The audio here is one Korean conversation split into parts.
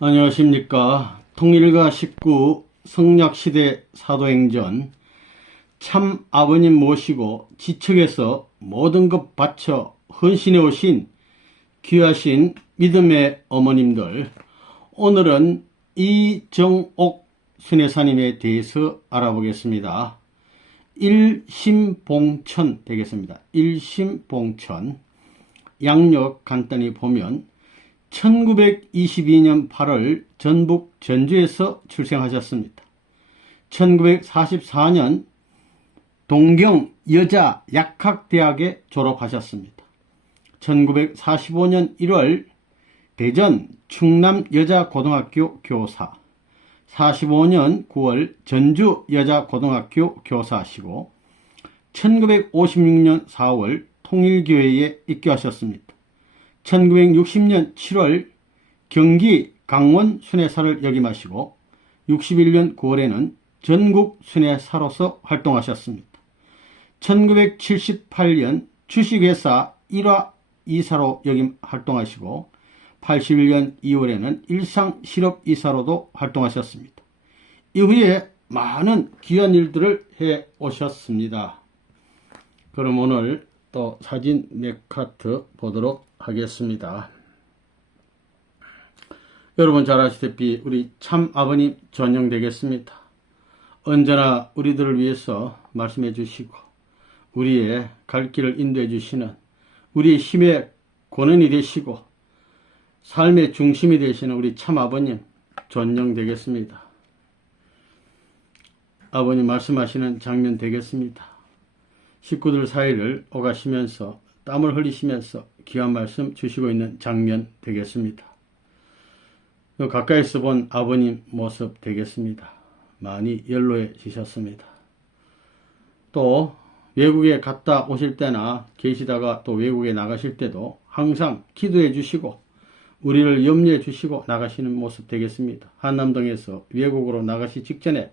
안녕하십니까. 통일가 19 성약시대 사도행전 참 아버님 모시고 지척에서 모든 것 바쳐 헌신해 오신 귀하신 믿음의 어머님들, 오늘은 이정옥 순회사님에 대해서 알아보겠습니다. 일심봉천 되겠습니다. 일심봉천 양력 간단히 보면 1922년 8월 전북 전주에서 출생하셨습니다. 1944년 동경 여자약학대학에 졸업하셨습니다. 1945년 1월 대전 충남여자고등학교 교사, 45년 9월 전주여자고등학교 교사하시고 1956년 4월 통일교회에 입교하셨습니다. 1960년 7월 경기 강원 순회사를 역임하시고 61년 9월에는 전국 순회사로서 활동하셨습니다. 1978년 주식회사 1화 이사로 역임 활동하시고 81년 2월에는 일상실업이사로도 활동하셨습니다. 이후에 많은 귀한 일들을 해 오셨습니다. 그럼 오늘 또 사진 몇 카트 보도록 하겠습니다. 여러분 잘 아시다시피 우리 참 아버님 전용되겠습니다. 언제나 우리들을 위해서 말씀해 주시고 우리의 갈 길을 인도해 주시는 우리의 힘의 권원이 되시고 삶의 중심이 되시는 우리 참 아버님 전용되겠습니다. 아버님 말씀하시는 장면 되겠습니다. 식구들 사이를 오가시면서 땀을 흘리시면서 귀한 말씀 주시고 있는 장면 되겠습니다. 가까이서 본 아버님 모습 되겠습니다. 많이 연로해지셨습니다. 또 외국에 갔다 오실 때나 계시다가 또 외국에 나가실 때도 항상 기도해 주시고 우리를 염려해 주시고 나가시는 모습 되겠습니다. 한남동에서 외국으로 나가시 직전에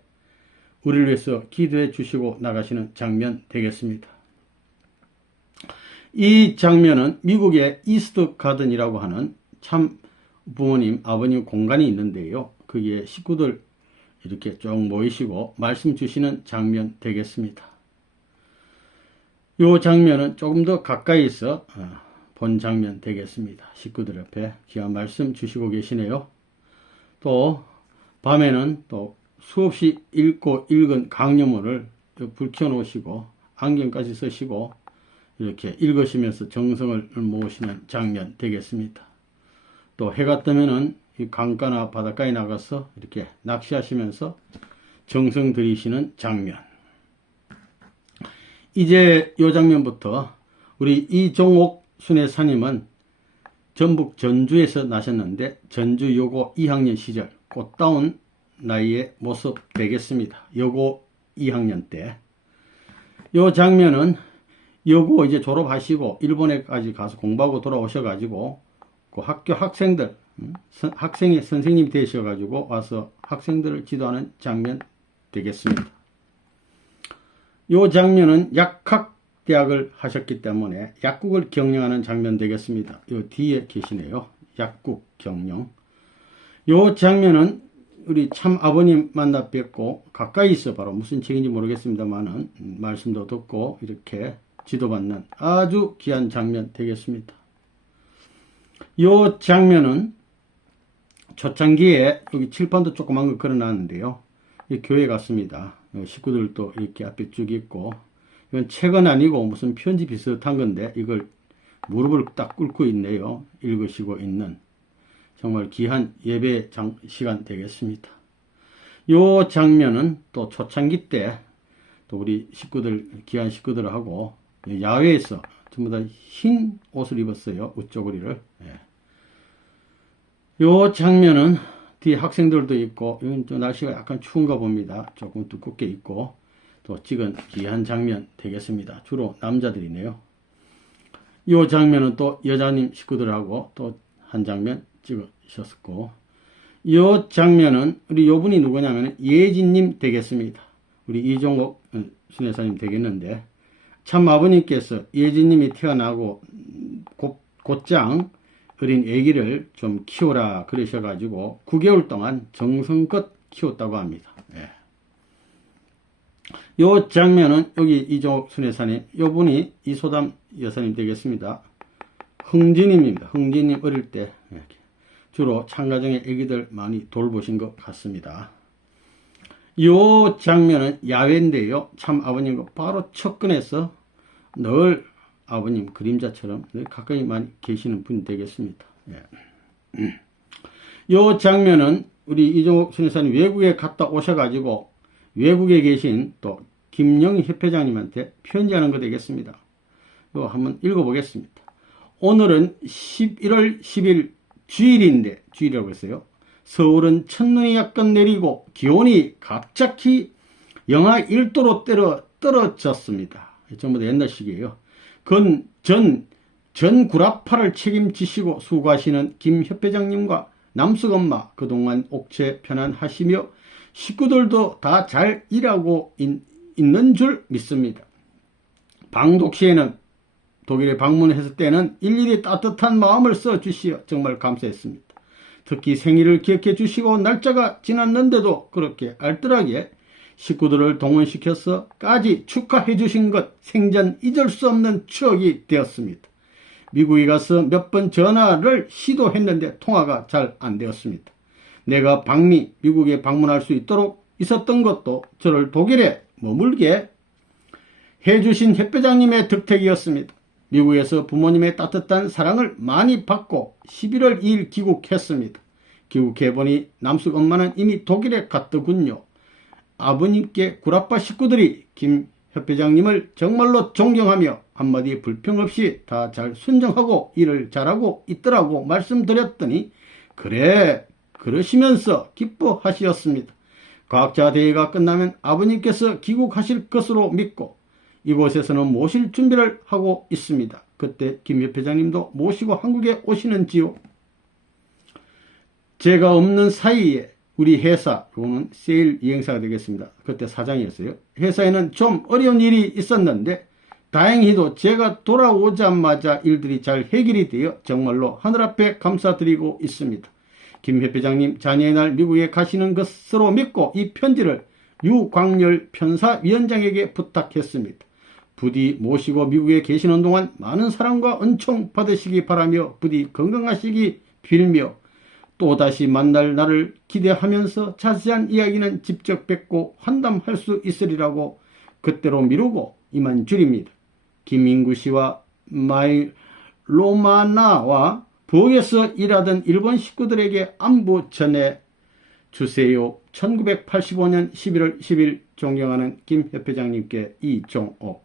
우리를 위해서 기도해 주시고 나가시는 장면 되겠습니다. 이 장면은 미국의 이스트 가든이라고 하는 참 부모님, 아버님 공간이 있는데요. 거기에 식구들 이렇게 쭉 모이시고 말씀 주시는 장면 되겠습니다. 이 장면은 조금 더 가까이서 본 장면 되겠습니다. 식구들 옆에 귀한 말씀 주시고 계시네요. 또 밤에는 또 수없이 읽은 강령문을 불 켜놓으시고 안경까지 쓰시고 이렇게 읽으시면서 정성을 모으시는 장면 되겠습니다. 또 해가 뜨면은 이 강가나 바닷가에 나가서 이렇게 낚시하시면서 정성 들이시는 장면. 이제 이 장면부터 우리 이정옥 순회사님은 전북 전주에서 나셨는데 전주 여고 2학년 시절 꽃다운 나이의 모습 되겠습니다. 여고 2학년 때. 이 장면은 여고 이제 졸업하시고 일본에까지 가서 공부하고 돌아오셔가지고 그 학교 학생들, 학생의 선생님이 되셔가지고 와서 학생들을 지도하는 장면 되겠습니다. 이 장면은 약학대학을 하셨기 때문에 약국을 경영하는 장면 되겠습니다. 이 뒤에 계시네요. 약국 경영. 이 장면은 우리 참 아버님 만나 뵙고 가까이 있어 바로 무슨 책인지 모르겠습니다만은 말씀도 듣고 이렇게 지도받는 아주 귀한 장면 되겠습니다. 이 장면은 초창기에 여기 칠판도 조그만 거 걸어놨는데요. 이 교회 같습니다. 식구들도 이렇게 앞에 쭉 있고 이건 책은 아니고 무슨 편지 비슷한 건데 이걸 무릎을 딱 꿇고 있네요. 읽으시고 있는 정말 귀한 예배 시간 되겠습니다. 이 장면은 또 초창기 때 또 우리 식구들, 귀한 식구들하고 야외에서 전부 다 흰 옷을 입었어요. 우쪼그리를. 이 장면은 뒤에 학생들도 있고, 이건 또 날씨가 약간 추운가 봅니다. 조금 두껍게 입고 또 찍은 귀한 장면 되겠습니다. 주로 남자들이네요. 이 장면은 또 여자님 식구들하고 또 한 장면 찍으셨고, 이 장면은 우리 요 분이 누구냐면 예진님 되겠습니다. 우리 이종옥 순회사님 되겠는데 참 아버님께서 예진님이 태어나고 곧장 어린 아기를 좀 키워라 그러셔가지고 9개월 동안 정성껏 키웠다고 합니다. 예. 요 장면은 여기 이종옥 순회사님, 요 분이 이소담 여사님 되겠습니다. 흥진님입니다. 흥진님 어릴 때 주로 참가정의 아기들 많이 돌보신 것 같습니다. 요 장면은 야외인데요. 참 아버님과 바로 측근에서 늘 아버님 그림자처럼 늘 가까이 많이 계시는 분이 되겠습니다. 예. 요 장면은 우리 이종옥 순회사님 외국에 갔다 오셔가지고 외국에 계신 또 김영희 협회장님한테 편지하는 거 되겠습니다. 이거 한번 읽어보겠습니다. 오늘은 11월 10일 주일인데, 주일이라고 했어요. 서울은 첫눈이 약간 내리고 기온이 갑자기 영하 1도로 떨어졌습니다. 전부 다 옛날식이에요. 전 구라파를 책임지시고 수고하시는 김 협회장님과 남숙 엄마 그동안 옥체 편안하시며 식구들도 다 잘 일하고 있는 줄 믿습니다. 방독 시에는 독일에 방문했을 때는 일일이 따뜻한 마음을 써주시어 정말 감사했습니다. 특히 생일을 기억해 주시고 날짜가 지났는데도 그렇게 알뜰하게 식구들을 동원시켜서까지 축하해 주신 것 생전 잊을 수 없는 추억이 되었습니다. 미국에 가서 몇 번 전화를 시도했는데 통화가 잘 안 되었습니다. 내가 미국에 방문할 수 있도록 있었던 것도 저를 독일에 머물게 해주신 협회장님의 덕택이었습니다. 미국에서 부모님의 따뜻한 사랑을 많이 받고 11월 2일 귀국했습니다. 귀국해보니 남숙 엄마는 이미 독일에 갔더군요. 아버님께 구라파 식구들이 김 협회장님을 정말로 존경하며 한마디 불평 없이 다 잘 순정하고 일을 잘하고 있더라고 말씀드렸더니 그래 그러시면서 기뻐하시었습니다. 과학자 대회가 끝나면 아버님께서 귀국하실 것으로 믿고 이곳에서는 모실 준비를 하고 있습니다. 그때 김 협회장님도 모시고 한국에 오시는지요? 제가 없는 사이에 우리 회사, 이거는 세일 이행사가 되겠습니다. 그때 사장이었어요. 회사에는 좀 어려운 일이 있었는데 다행히도 제가 돌아오자마자 일들이 잘 해결이 되어 정말로 하늘 앞에 감사드리고 있습니다. 김 협회장님 자녀의 날 미국에 가시는 것으로 믿고 이 편지를 유광열 편사위원장에게 부탁했습니다. 부디 모시고 미국에 계시는 동안 많은 사랑과 은총 받으시기 바라며 부디 건강하시기 빌며 또다시 만날 날을 기대하면서 자세한 이야기는 직접 뵙고 환담할 수 있으리라고 그때로 미루고 이만 줄입니다. 김인구 씨와 마이 로마나와 부엌에서 일하던 일본 식구들에게 안부 전해 주세요. 1985년 11월 10일 존경하는 김 협회장님께 이종옥.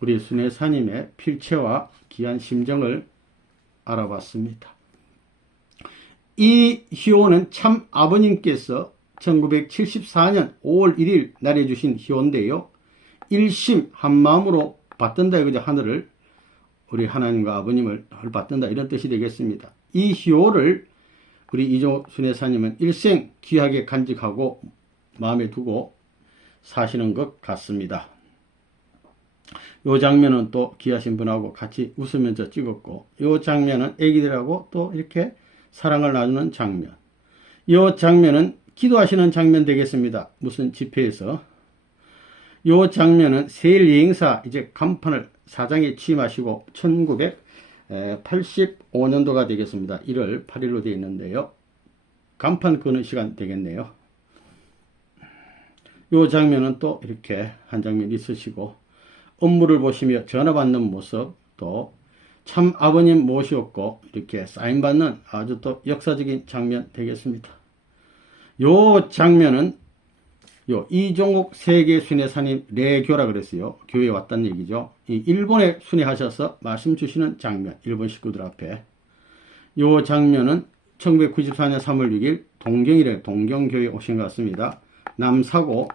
우리 순회사님의 필체와 귀한 심정을 알아봤습니다. 이 희호는 참 아버님께서 1974년 5월 1일 날해주신 희호인데요. 일심 한마음으로 받든다 이거죠. 하늘을 우리 하나님과 아버님을 받든다 이런 뜻이 되겠습니다. 이 희호를 우리 이종옥 순회사님은 일생 귀하게 간직하고 마음에 두고 사시는 것 같습니다. 요 장면은 또 귀하신 분하고 같이 웃으면서 찍었고 요 장면은 애기들하고 또 이렇게 사랑을 나누는 장면. 요 장면은 기도하시는 장면 되겠습니다. 무슨 집회에서. 요 장면은 세일 여행사 이제 간판을 사장에 취임하시고 1985년도가 되겠습니다. 1월 8일로 되어 있는데요. 간판 거는 시간 되겠네요. 요 장면은 또 이렇게 한 장면 있으시고 업무를 보시며 전화 받는 모습 또 참 아버님 모시었고 이렇게 사인 받는 아주 또 역사적인 장면 되겠습니다. 요 장면은 요 이종옥 세계 순회사님 레교라 그랬어요. 교회에 왔다는 얘기죠. 이 일본에 순회하셔서 말씀 주시는 장면, 일본 식구들 앞에. 요 장면은 1994년 3월 6일 동경이래 동경교회에 오신 것 같습니다. 남사고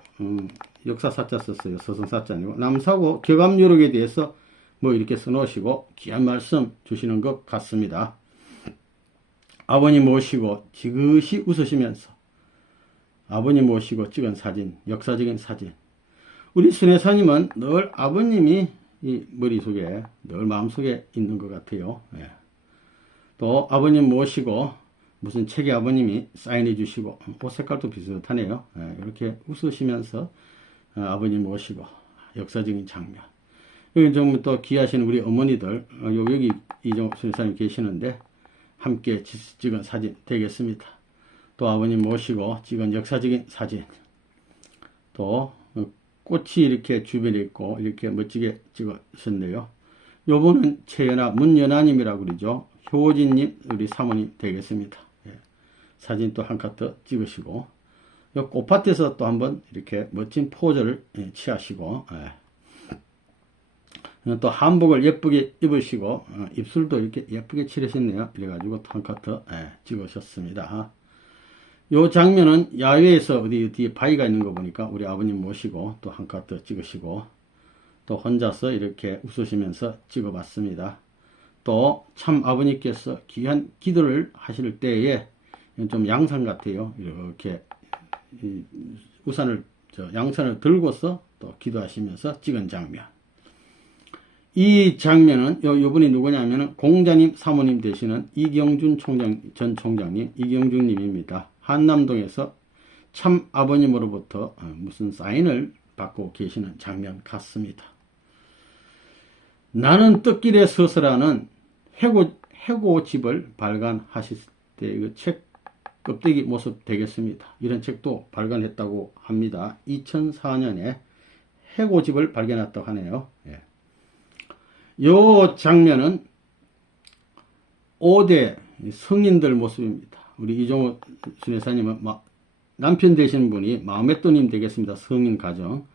역사사자 썼어요. 서성사자 아니고 남사고 교감요록에 대해서 뭐 이렇게 써놓으시고 귀한 말씀 주시는 것 같습니다. 아버님 모시고 지그시 웃으시면서 아버님 모시고 찍은 사진, 역사적인 사진. 우리 순회사님은 늘 아버님이 이 머릿속에 늘 마음속에 있는 것 같아요. 예. 또 아버님 모시고 무슨 책에 아버님이 사인해 주시고 옷 색깔도 비슷하네요. 이렇게 웃으시면서 아버님 모시고 역사적인 장면. 여기 좀 또 귀하신 우리 어머니들 여기 이종옥 선생님 계시는데 함께 찍은 사진 되겠습니다. 또 아버님 모시고 찍은 역사적인 사진. 또 꽃이 이렇게 주변에 있고 이렇게 멋지게 찍으셨네요. 요분은 최연아 문연아님이라고 그러죠. 효진님 우리 사모님 되겠습니다. 사진 또 한 컷 더 찍으시고 요 꽃밭에서 또 한번 이렇게 멋진 포즈를 취하시고 또 한복을 예쁘게 입으시고 입술도 이렇게 예쁘게 칠하셨네요. 이래가지고 한 컷 더 찍으셨습니다. 요 장면은 야외에서 어디 뒤에 바위가 있는 거 보니까 우리 아버님 모시고 또 한 컷 더 찍으시고 또 혼자서 이렇게 웃으시면서 찍어봤습니다. 또 참 아버님께서 귀한 기도를 하실 때에 좀 양상 같아요. 이렇게 우산을 양산을 들고서 또 기도하시면서 찍은 장면. 이 장면은 요분이 누구냐면은 공자님 사모님 되시는 이경준 전 총장님 이경준님입니다. 한남동에서 참 아버님으로부터 무슨 사인을 받고 계시는 장면 같습니다. 나는 뜻길에 서서라는 해고집을 발간하실 때 그 책 껍데기 모습 되겠습니다. 이런 책도 발간했다고 합니다. 2004년에 해고집을 발견했다고 하네요. 요 장면은 5대 성인들 모습입니다. 우리 이종옥 순회사님은 남편 되시는 분이 마음의또님 되겠습니다. 성인 가정.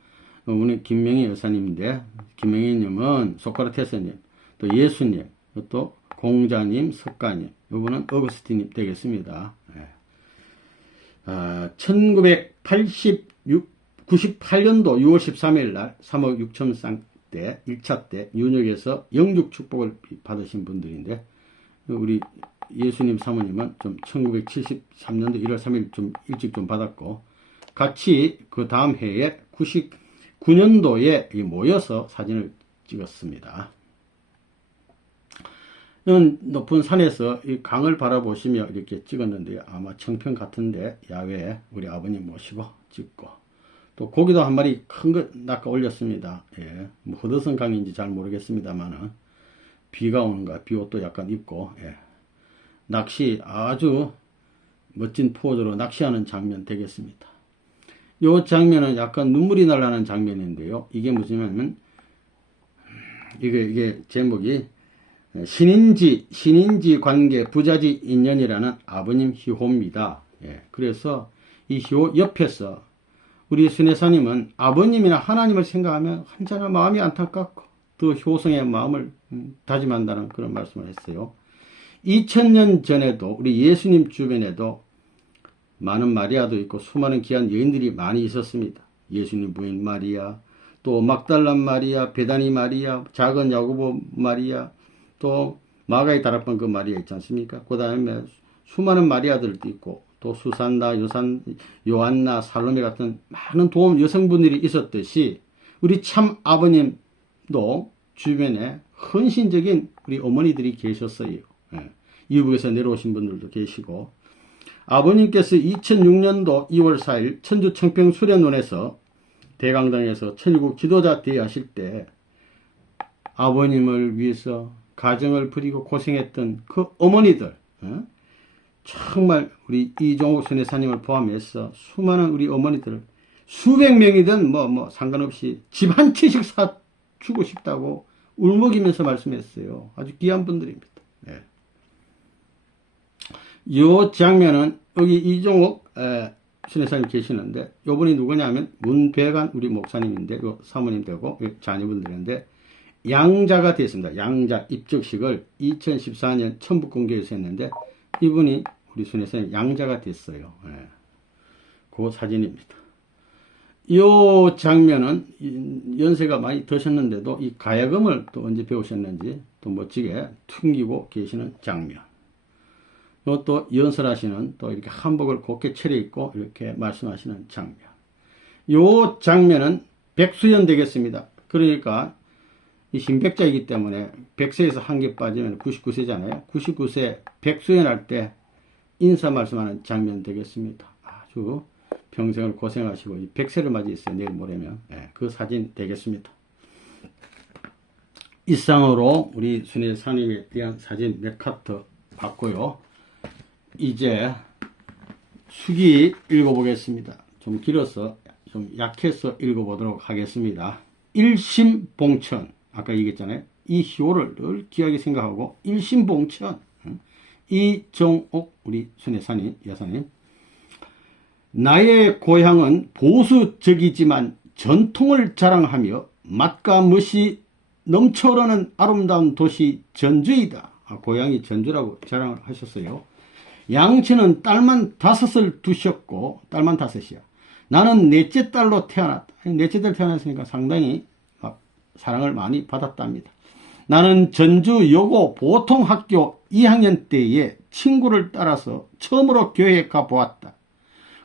우리 김명희 여사님인데 김명희님은 소크라테스님, 또 예수님, 또 공자님, 석가님, 이분은 어거스틴님 되겠습니다. 1998년도 6월 13일 날 3억 6천 쌍 때 1차 때 뉴욕에서 영육 축복을 받으신 분들인데 우리 예수님 사모님은 좀 1973년도 1월 3일 좀 일찍 좀 받았고 같이 그 다음 해에 99년도에 모여서 사진을 찍었습니다. 높은 산에서 이 강을 바라보시며 이렇게 찍었는데요. 아마 청평 같은데 야외에 우리 아버님 모시고 찍고 또 고기도 한 마리 큰 거 낚아 올렸습니다. 뭐 허드슨 강인지 잘 모르겠습니다만은 비가 오는가 비 옷도 약간 입고 낚시 아주 멋진 포즈로 낚시하는 장면 되겠습니다. 이 장면은 약간 눈물이 날라는 장면인데요. 이게 무엇이냐면 이게 제목이 신인지 관계 부자지 인연이라는 아버님 희호입니다. 그래서 이 희호 옆에서 우리 순회사님은 아버님이나 하나님을 생각하면 한자나 마음이 안타깝고 더 효성의 마음을 다짐한다는 그런 말씀을 했어요. 2000년 전에도 우리 예수님 주변에도 많은 마리아도 있고 수많은 귀한 여인들이 많이 있었습니다. 예수님 부인 마리아, 또 막달란 마리아, 베다니 마리아, 작은 야고보 마리아, 또 마가의 다락방 그 마리아 있지 않습니까? 그 다음에 수많은 마리아들도 있고 또 수산나, 요한나, 살로메 같은 많은 도움 여성분들이 있었듯이 우리 참 아버님도 주변에 헌신적인 우리 어머니들이 계셨어요. 이북에서 내려오신 분들도 계시고 아버님께서 2006년도 2월 4일 천주 청평 수련원에서 대강당에서 천일국 지도자 대회하실 때 아버님을 위해서 가정을 부리고 고생했던 그 어머니들 정말 우리 이종옥 선회사님을 포함해서 수많은 우리 어머니들 수백 명이든 뭐 상관없이 집 한 채씩 사주고 싶다고 울먹이면서 말씀했어요. 아주 귀한 분들입니다. 이 장면은 여기 이종옥 선회사님 계시는데 요분이 누구냐면 문배관 우리 목사님인데 요 사모님 되고 자녀분들인데 양자가 됐습니다. 양자 입적식을 2014년 천북공교에서 했는데 이분이 우리 순회사님 양자가 됐어요. 그 사진입니다. 이 장면은 연세가 많이 드셨는데도 이 가야금을 또 언제 배우셨는지 또 멋지게 튕기고 계시는 장면. 또 연설하시는 또 이렇게 한복을 곱게 차려입고 이렇게 말씀하시는 장면. 이 장면은 백수연 되겠습니다. 그러니까 이 신백자이기 때문에 100세에서 한 개 빠지면 99세잖아요. 99세 백수연할 때 인사 말씀하는 장면 되겠습니다. 아주 평생을 고생하시고 100세를 맞이했어요. 내일 모레면. 그 사진 되겠습니다. 이상으로 우리 순회사님에 대한 사진 몇 카트 봤고요. 이제 수기 읽어보겠습니다. 좀 길어서 좀 약해서 읽어보도록 하겠습니다. 일심봉천, 아까 얘기했잖아요. 이 희호를 늘 귀하게 생각하고 일심봉천. 이정옥 우리 순회사님 여사님, 나의 고향은 보수적이지만 전통을 자랑하며 맛과 멋이 넘쳐흐르는 아름다운 도시 전주이다. 고향이 전주라고 자랑을 하셨어요. 양친은 딸만 5을 두셨고, 딸만 5이야. 나는 넷째 딸로 태어났다. 넷째 딸 태어났으니까 상당히 사랑을 많이 받았답니다. 나는 전주 여고 보통학교 2학년 때에 친구를 따라서 처음으로 교회에 가보았다.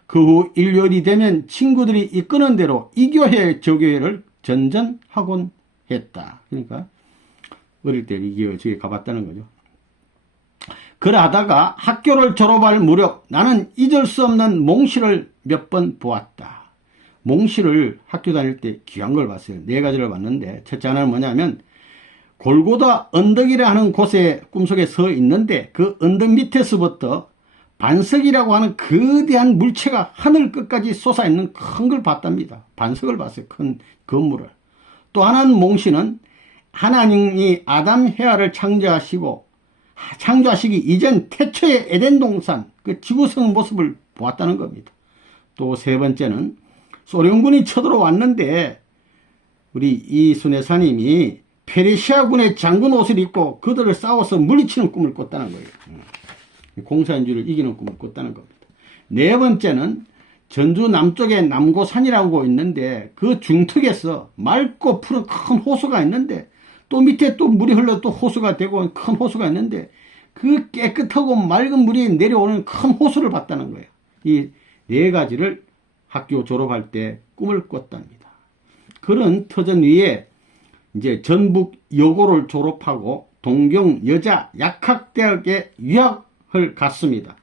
그 후 일요일이 되면 친구들이 이끄는 대로 이 교회 저 교회를 전전하곤 했다. 그러니까 어릴 때 이 교회 저기 가봤다는 거죠. 그러다가 학교를 졸업할 무렵 나는 잊을 수 없는 몽실을 몇 번 보았다. 몽실을 학교 다닐 때 귀한 걸 봤어요. 4가지를 봤는데 첫째 하나는 뭐냐면 골고다 언덕이라 하는 곳에 꿈속에 서 있는데 그 언덕 밑에서부터 반석이라고 하는 거대한 물체가 하늘 끝까지 솟아있는 큰 걸 봤답니다. 반석을 봤어요. 큰 건물을. 또 하나는 몽시는 하나님이 아담 헤아를 창조하시기 이전 태초의 에덴 동산 그 지구성 모습을 보았다는 겁니다. 또 세 번째는 소련군이 쳐들어왔는데 우리 이순회사님이 페르시아군의 장군 옷을 입고 그들을 싸워서 물리치는 꿈을 꿨다는 거예요. 공산주의를 이기는 꿈을 꿨다는 겁니다. 네 번째는 전주 남쪽에 남고산이라고 있는데 그 중턱에서 맑고 푸른 큰 호수가 있는데 또 밑에 또 물이 흘러 또 호수가 되고 큰 호수가 있는데 그 깨끗하고 맑은 물이 내려오는 큰 호수를 봤다는 거예요. 이 4가지를 학교 졸업할 때 꿈을 꿨답니다. 그런 터전 위에 이제 전북 여고를 졸업하고 동경 여자 약학대학에 유학을 갔습니다.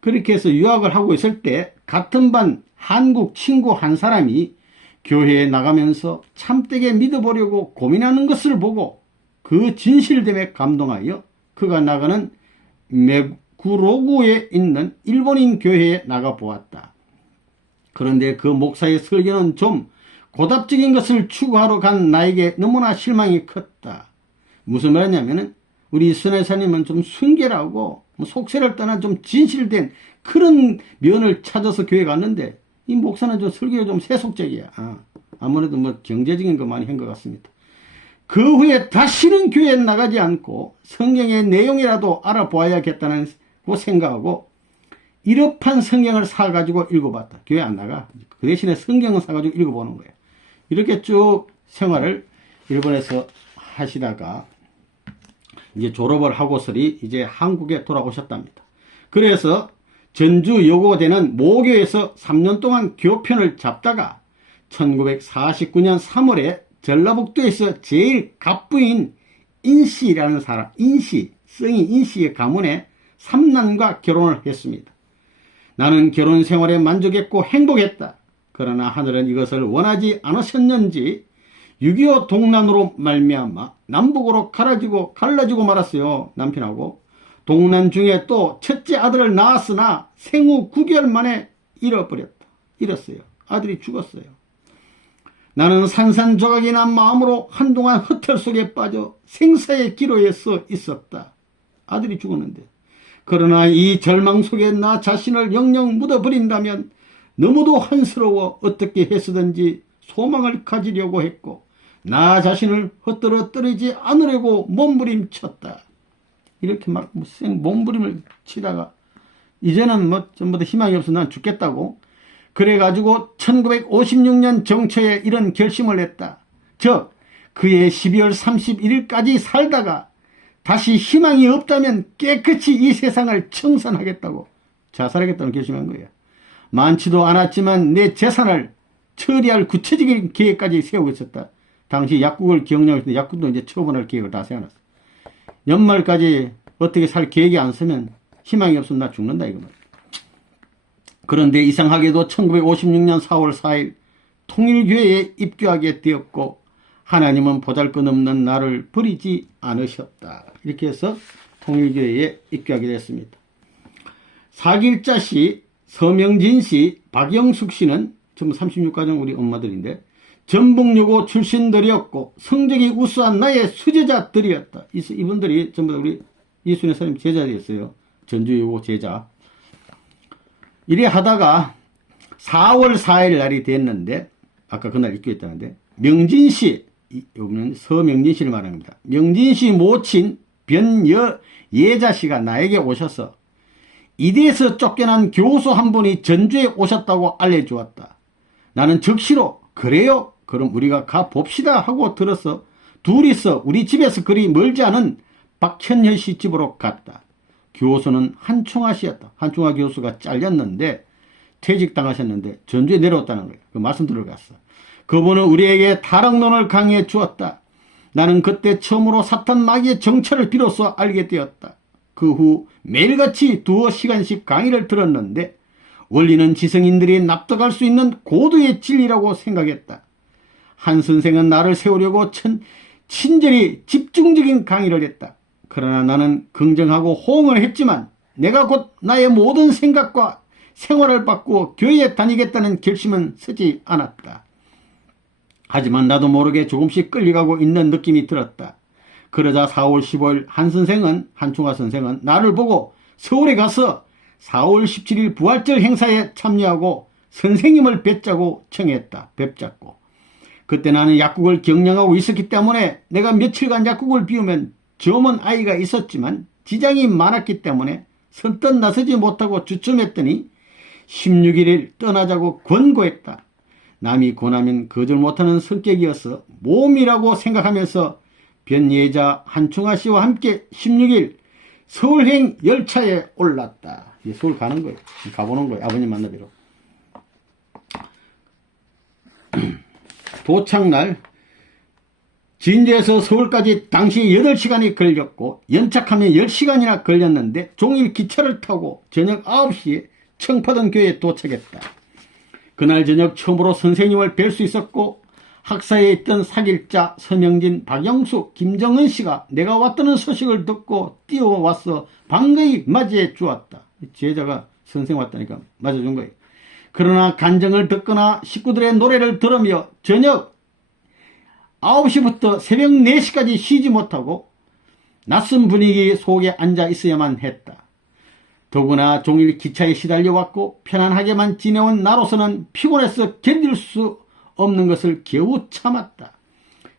그렇게 해서 유학을 하고 있을 때 같은 반 한국 친구 한 사람이 교회에 나가면서 참되게 믿어보려고 고민하는 것을 보고 그 진실됨에 감동하여 그가 나가는 메구로구에 있는 일본인 교회에 나가 보았다. 그런데 그 목사의 설교는 좀 고답적인 것을 추구하러 간 나에게 너무나 실망이 컸다. 무슨 말이냐면은 우리 순회사님은 좀 순결하고 속세를 떠나 좀 진실된 그런 면을 찾아서 교회 갔는데 이 목사는 좀 설교가 좀 세속적이야. 아무래도 뭐 경제적인 거 많이 한 것 같습니다. 그 후에 다시는 교회에 나가지 않고 성경의 내용이라도 알아보아야겠다는 생각하고 1업판 성경을 사가지고 읽어봤다. 교회 안 나가. 그 대신에 성경을 사가지고 읽어보는 거예요. 이렇게 쭉 생활을 일본에서 하시다가 이제 졸업을 하고서리 이제 한국에 돌아오셨답니다. 그래서 전주 여고되는 모교에서 3년 동안 교편을 잡다가 1949년 3월에 전라북도에서 제일 갑부인 인씨라는 사람, 성이 인씨의 가문에 3남과 결혼을 했습니다. 나는 결혼 생활에 만족했고 행복했다. 그러나 하늘은 이것을 원하지 않으셨는지 6.25 동란으로 말미암아 남북으로 갈라지고 말았어요. 남편하고. 동란 중에 또 첫째 아들을 낳았으나 생후 9개월 만에 잃었어요. 아들이 죽었어요. 나는 산산조각이 난 마음으로 한동안 흩털 속에 빠져 생사의 기로에 서 있었다. 아들이 죽었는데. 그러나 이 절망 속에 나 자신을 영영 묻어버린다면 너무도 한스러워 어떻게 해서든지 소망을 가지려고 했고 나 자신을 헛들어뜨리지 않으려고 몸부림쳤다. 이렇게 막 몸부림을 치다가 이제는 뭐 전부 다 희망이 없어 난 죽겠다고 그래가지고 1956년 정초에 이런 결심을 했다. 즉 그해 12월 31일까지 살다가 다시 희망이 없다면 깨끗이 이 세상을 청산하겠다고 자살하겠다는 결심한 거예요. 많지도 않았지만 내 재산을 처리할 구체적인 계획까지 세우고 있었다. 당시 약국을 경영할 때 약국도 이제 처분할 계획을 다 세워놨어. 연말까지 어떻게 살 계획이 안 서면 희망이 없으면 나 죽는다 이거 말이야. 그런데 이상하게도 1956년 4월 4일 통일교회에 입교하게 되었고 하나님은 보잘것없는 나를 버리지 않으셨다. 이렇게 해서 통일교회에 입교하게 됐습니다. 사길자 씨, 서명진 씨, 박영숙 씨는 전부 36가정 우리 엄마들인데 전북여고 출신들이었고 성적이 우수한 나의 수제자들이었다. 이분들이 전부 다 우리 이순애 선생님 제자들이었어요. 전주여고 제자. 이래 하다가 4월 4일 날이 됐는데 아까 그날 입교했다는데 명진 씨, 이분은 서명진 씨를 말합니다. 명진 씨 모친 변예자 씨가 나에게 오셔서 이대에서 쫓겨난 교수 한 분이 전주에 오셨다고 알려주었다. 나는 즉시로 그래요? 그럼 우리가 가봅시다 하고 들어서 둘이서 우리 집에서 그리 멀지 않은 박현열 씨 집으로 갔다. 교수는 한충하 씨였다. 한충하 교수가 잘렸는데 퇴직당하셨는데 전주에 내려왔다는 거예요. 그 말씀 들어갔어. 그분은 우리에게 타락론을 강의해 주었다. 나는 그때 처음으로 사탄 마귀의 정체를 비로소 알게 되었다. 그 후 매일같이 2시간씩 강의를 들었는데 원리는 지성인들이 납득할 수 있는 고도의 진리라고 생각했다. 한 선생은 나를 세우려고 친절히 집중적인 강의를 했다. 그러나 나는 긍정하고 호응을 했지만 내가 곧 나의 모든 생각과 생활을 바꾸어 교회에 다니겠다는 결심은 서지 않았다. 하지만 나도 모르게 조금씩 끌려가고 있는 느낌이 들었다. 그러자 4월 15일 한충하 선생은 나를 보고 서울에 가서 4월 17일 부활절 행사에 참여하고 선생님을 뵙자고 청했다. 그때 나는 약국을 경영하고 있었기 때문에 내가 며칠간 약국을 비우면 젊은 아이가 있었지만 지장이 많았기 때문에 선뜻 나서지 못하고 주춤했더니 16일 떠나자고 권고했다. 남이 권하면 거절 못하는 성격이어서 몸이라고 생각하면서 변예자 한충하 씨와 함께 16일 서울행 열차에 올랐다. 서울 가는 거예요. 가보는 거예요. 아버님 만나뵈러. 도착날 진주에서 서울까지 당시 8시간이 걸렸고 연착하면 10시간이나 걸렸는데 종일 기차를 타고 저녁 9시에 청파동 교회에 도착했다. 그날 저녁 처음으로 선생님을 뵐 수 있었고 학사에 있던 사길자 서명진, 박영수, 김정은 씨가 내가 왔다는 소식을 듣고 뛰어와서 반가이 맞이해 주었다. 제자가 선생 왔다니까 맞아준 거예요. 그러나 간정을 듣거나 식구들의 노래를 들으며 저녁 9시부터 새벽 4시까지 쉬지 못하고 낯선 분위기 속에 앉아 있어야만 했다. 더구나 종일 기차에 시달려왔고 편안하게만 지내온 나로서는 피곤해서 견딜 수 없는 것을 겨우 참았다.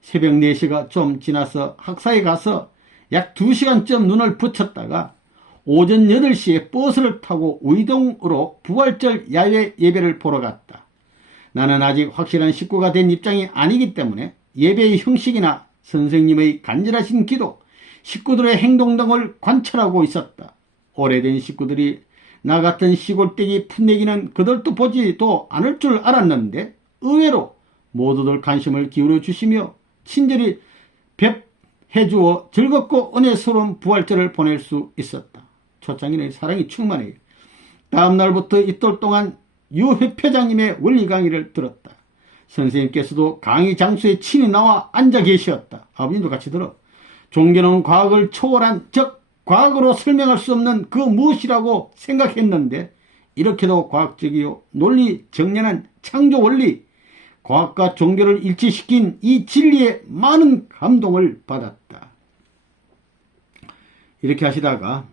새벽 4시가 좀 지나서 학사에 가서 약 2시간쯤 눈을 붙였다가 오전 8시에 버스를 타고 우이동으로 부활절 야외 예배를 보러 갔다. 나는 아직 확실한 식구가 된 입장이 아니기 때문에 예배의 형식이나 선생님의 간절하신 기도, 식구들의 행동 등을 관찰하고 있었다. 오래된 식구들이 나 같은 시골떼기 풋내기는 그들도 보지도 않을 줄 알았는데 의외로 모두들 관심을 기울여 주시며 친절히 뵙해주어 즐겁고 은혜스러운 부활절을 보낼 수 있었다. 초창기는 사랑이 충만해요. 다음 날부터 이틀 동안 유 회표장님의 원리 강의를 들었다. 선생님께서도 강의 장소에 친히 나와 앉아 계셨다. 아버님도 같이 들어. 종교는 과학을 초월한, 즉 과학으로 설명할 수 없는 그 무엇이라고 생각했는데 이렇게도 과학적이요 논리 정연한 창조 원리, 과학과 종교를 일치시킨 이 진리에 많은 감동을 받았다. 이렇게 하시다가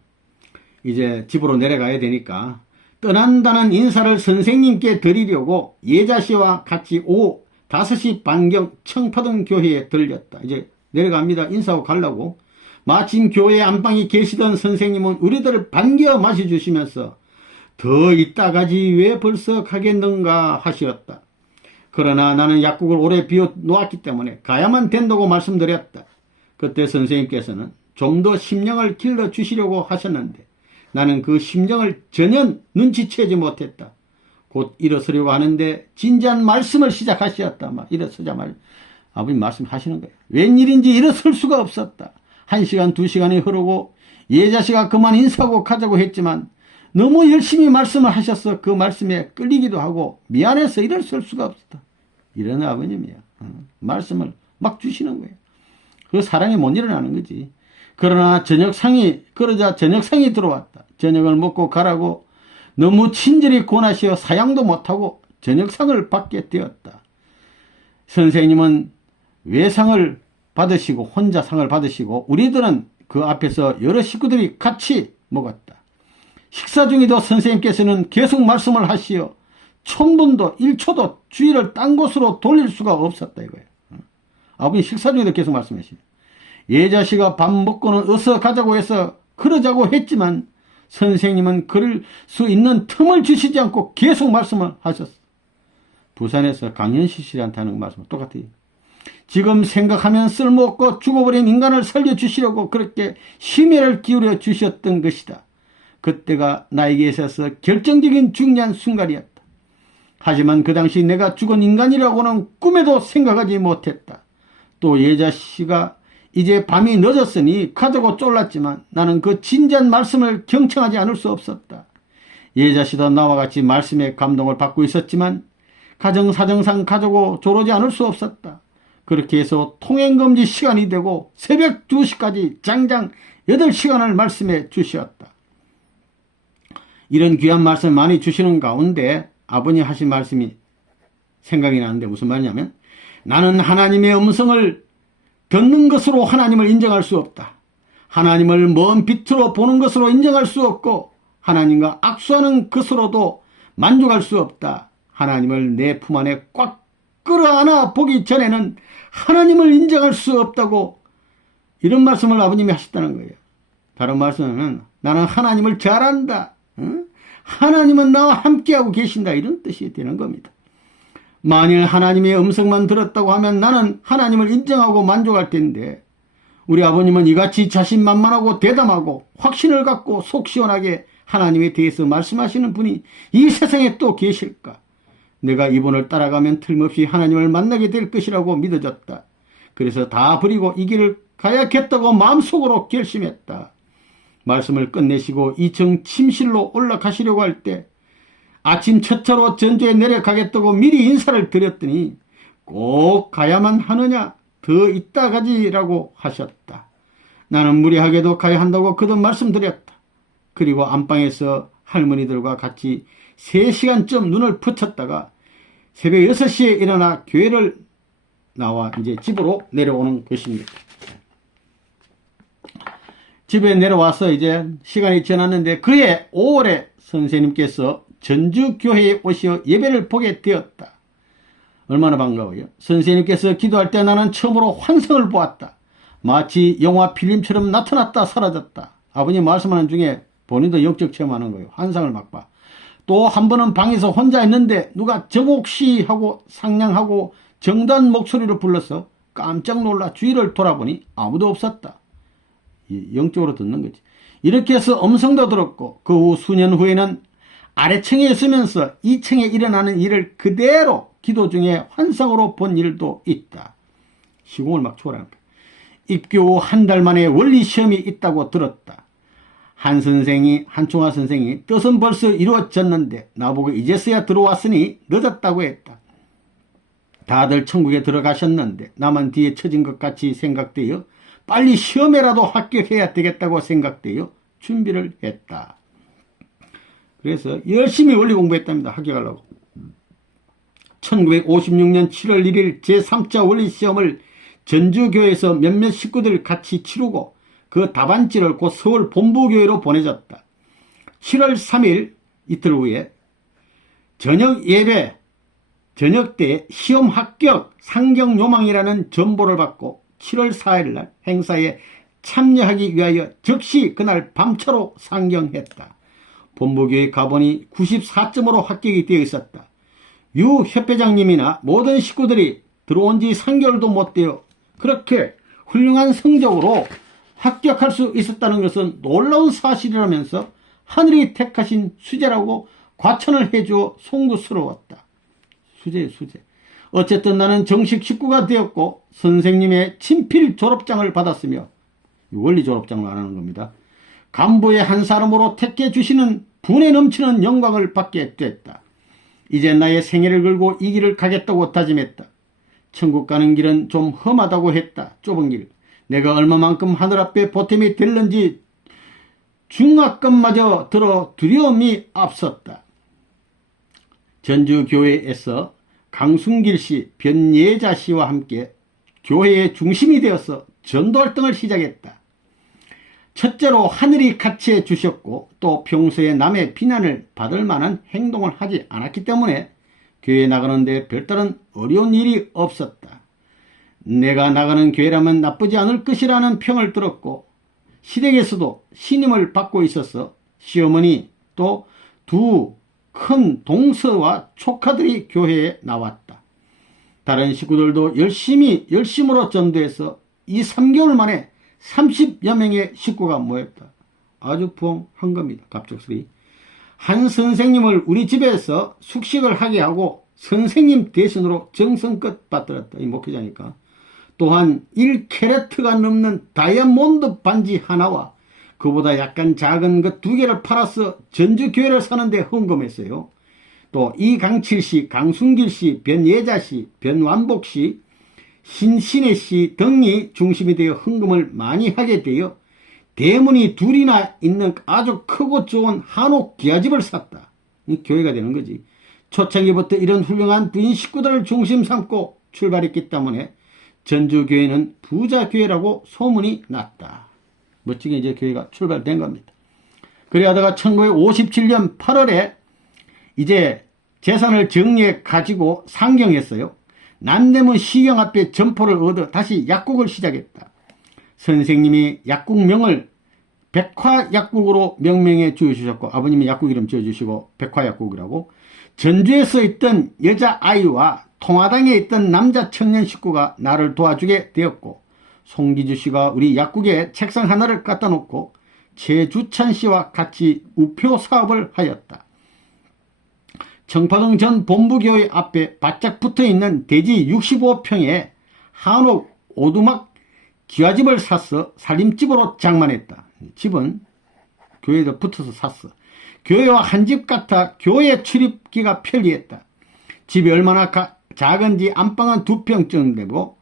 이제 집으로 내려가야 되니까 떠난다는 인사를 선생님께 드리려고 예자씨와 같이 오후 5시 반경 청파동 교회에 들렸다. 이제 내려갑니다. 인사하고 가려고. 마침 교회 안방에 계시던 선생님은 우리들을 반겨 마셔주시면서 더 있다가지 왜 벌써 가겠는가 하시었다. 그러나 나는 약국을 오래 비워 놓았기 때문에 가야만 된다고 말씀드렸다. 그때 선생님께서는 좀 더 심령을 길러주시려고 하셨는데 나는 그 심정을 전혀 눈치채지 못했다. 곧 일어서려고 하는데 진지한 말씀을 시작하셨다. 막 일어서자마자 아버님 말씀하시는 거예요. 웬일인지 일어설 수가 없었다. 1시간 2시간이 흐르고 예자씨가 그만 인사하고 가자고 했지만 너무 열심히 말씀을 하셔서 그 말씀에 끌리기도 하고 미안해서 일어설 수가 없었다. 이런 아버님이야. 말씀을 막 주시는 거예요. 그 사랑이 못 일어나는 거지. 그러자 저녁상이 들어왔다. 저녁을 먹고 가라고 너무 친절히 권하시어 사양도 못하고 저녁상을 받게 되었다. 선생님은 외상을 받으시고 혼자 상을 받으시고 우리들은 그 앞에서 여러 식구들이 같이 먹었다. 식사 중에도 선생님께서는 계속 말씀을 하시어 천분도 1초도 주의를 딴 곳으로 돌릴 수가 없었다 이거예요. 아버님 식사 중에도 계속 말씀하시네. 예자씨가 밥 먹고는 어서 가자고 해서 그러자고 했지만 선생님은 그럴 수 있는 틈을 주시지 않고 계속 말씀을 하셨어. 부산에서 강연시 씨한테 하는 말씀은 똑같아요. 지금 생각하면 쓸모없고 죽어버린 인간을 살려주시려고 그렇게 심혈을 기울여 주셨던 것이다. 그때가 나에게 있어서 결정적인 중요한 순간이었다. 하지만 그 당시 내가 죽은 인간이라고는 꿈에도 생각하지 못했다. 또 예자씨가 이제 밤이 늦었으니 가자고 쫄랐지만 나는 그 진지한 말씀을 경청하지 않을 수 없었다. 예자씨도 나와 같이 말씀에 감동을 받고 있었지만 가정사정상 가자고 조르지 않을 수 없었다. 그렇게 해서 통행금지 시간이 되고 새벽 2시까지 장장 8시간을 말씀해 주셨다. 이런 귀한 말씀 많이 주시는 가운데 아버님 하신 말씀이 생각이 나는데 무슨 말이냐면 나는 하나님의 음성을 듣는 것으로 하나님을 인정할 수 없다. 하나님을 먼 빛으로 보는 것으로 인정할 수 없고 하나님과 악수하는 것으로도 만족할 수 없다. 하나님을 내 품 안에 꽉 끌어안아 보기 전에는 하나님을 인정할 수 없다고 이런 말씀을 아버님이 하셨다는 거예요. 다른 말씀은 나는 하나님을 잘 안다. 하나님은 나와 함께하고 계신다. 이런 뜻이 되는 겁니다. 만일 하나님의 음성만 들었다고 하면 나는 하나님을 인정하고 만족할 텐데 우리 아버님은 이같이 자신만만하고 대담하고 확신을 갖고 속 시원하게 하나님에 대해서 말씀하시는 분이 이 세상에 또 계실까? 내가 이분을 따라가면 틀림없이 하나님을 만나게 될 것이라고 믿어졌다. 그래서 다 버리고 이 길을 가야겠다고 마음속으로 결심했다. 말씀을 끝내시고 2층 침실로 올라가시려고 할 때 아침 첫 차로 전주에 내려가겠다고 미리 인사를 드렸더니 꼭 가야만 하느냐? 더 이따 가지라고 하셨다. 나는 무리하게도 가야 한다고 거듭 말씀드렸다. 그리고 안방에서 할머니들과 같이 3시간쯤 눈을 붙였다가 새벽 6시에 일어나 교회를 나와 이제 집으로 내려오는 것입니다. 집에 내려와서 이제 시간이 지났는데 그해 5월에 선생님께서 전주교회에 오시어 예배를 보게 되었다. 얼마나 반가워요. 선생님께서 기도할 때 나는 처음으로 환상을 보았다. 마치 영화 필름처럼 나타났다 사라졌다. 아버님 말씀하는 중에 본인도 영적 체험하는 거예요. 환상을 막 봐. 또 한 번은 방에서 혼자 있는데 누가 정옥씨 하고 상냥하고 정단 목소리로 불러서 깜짝 놀라 주위를 돌아보니 아무도 없었다. 영적으로 듣는 거지. 이렇게 해서 음성도 들었고 그 후 수년 후에는 아래층에 있으면서 2층에 일어나는 일을 그대로 기도 중에 환상으로 본 일도 있다. 시공을 막 초월하는 거야. 입교 후 한 달 만에 원리 시험이 있다고 들었다. 한총화 선생이 뜻은 벌써 이루어졌는데 나보고 이제서야 들어왔으니 늦었다고 했다. 다들 천국에 들어가셨는데 나만 뒤에 처진 것 같이 생각되어 빨리 시험에라도 합격해야 되겠다고 생각되어 준비를 했다. 그래서 열심히 원리 공부했답니다. 합격하려고. 1956년 7월 1일 제3차 원리시험을 전주교회에서 몇몇 식구들 같이 치르고 그 답안지를 곧 서울 본부교회로 보내졌다. 7월 3일 이틀 후에 저녁 예배, 저녁 때 시험 합격 상경 요망이라는 전보를 받고 7월 4일 날 행사에 참여하기 위하여 즉시 그날 밤차로 상경했다. 본부교회 가보니 94점으로 합격이 되어 있었다. 유 협회장님이나 모든 식구들이 들어온 지 3개월도 못 되어 그렇게 훌륭한 성적으로 합격할 수 있었다는 것은 놀라운 사실이라면서 하늘이 택하신 수재라고 과천을 해주어 송구스러웠다. 수재. 어쨌든 나는 정식 식구가 되었고 선생님의 친필 졸업장을 받았으며, 원리 졸업장을 말하는 겁니다. 간부의 한 사람으로 택해 주시는 분에 넘치는 영광을 받게 됐다. 이제 나의 생애를 걸고 이 길을 가겠다고 다짐했다. 천국 가는 길은 좀 험하다고 했다. 좁은 길. 내가 얼마만큼 하늘 앞에 보탬이 될는지 중압감마저 들어 두려움이 앞섰다. 전주교회에서 강순길 씨, 변예자 씨와 함께 교회의 중심이 되어서 전도활동을 시작했다. 첫째로 하늘이 같이해 주셨고 또 평소에 남의 비난을 받을 만한 행동을 하지 않았기 때문에 교회에 나가는데 별다른 어려운 일이 없었다. 내가 나가는 교회라면 나쁘지 않을 것이라는 평을 들었고 시댁에서도 신임을 받고 있어서 시어머니 또 두 큰 동서와 조카들이 교회에 나왔다. 다른 식구들도 열심으로 전도해서 2~3개월 만에 30여 명의 식구가 모였다. 아주 부엉한 겁니다. 갑작스레. 한 선생님을 우리 집에서 숙식을 하게 하고 선생님 대신으로 정성껏 받들었다. 이 목회자니까. 또한 1캐럿가 넘는 다이아몬드 반지 하나와 그보다 약간 작은 것 2개를 팔아서 전주교회를 사는데 헌금했어요. 또 이강칠 씨, 강순길 씨, 변예자 씨, 변완복 씨, 신신혜 씨 등이 중심이 되어 헌금을 많이 하게 되어 대문이 2이나 있는 아주 크고 좋은 한옥 기아집을 샀다. 이 교회가 되는 거지. 초창기부터 이런 훌륭한 부인 식구들을 중심 삼고 출발했기 때문에 전주교회는 부자교회라고 소문이 났다. 멋지게 이제 교회가 출발된 겁니다. 그래 하다가 1957년 8월에 이제 재산을 정리해 가지고 상경했어요. 남대문 시경 앞에 점포를 얻어 다시 약국을 시작했다. 선생님이 약국명을 백화약국으로 명명해 주셨고 아버님이 약국 이름 지어주시고 백화약국이라고. 전주에서 있던 여자아이와 통화당에 있던 남자 청년 식구가 나를 도와주게 되었고 송기주 씨가 우리 약국에 책상 하나를 갖다 놓고 최주찬 씨와 같이 우표 사업을 하였다. 청파동 전 본부교회 앞에 바짝 붙어있는 대지 65평에 한옥 오두막 기와집을 사서 살림집으로 장만했다. 집은 교회에도 붙어서 샀어. 교회와 한 집 같아 교회 출입기가 편리했다. 집이 얼마나 작은지 안방은 2평쯤 되고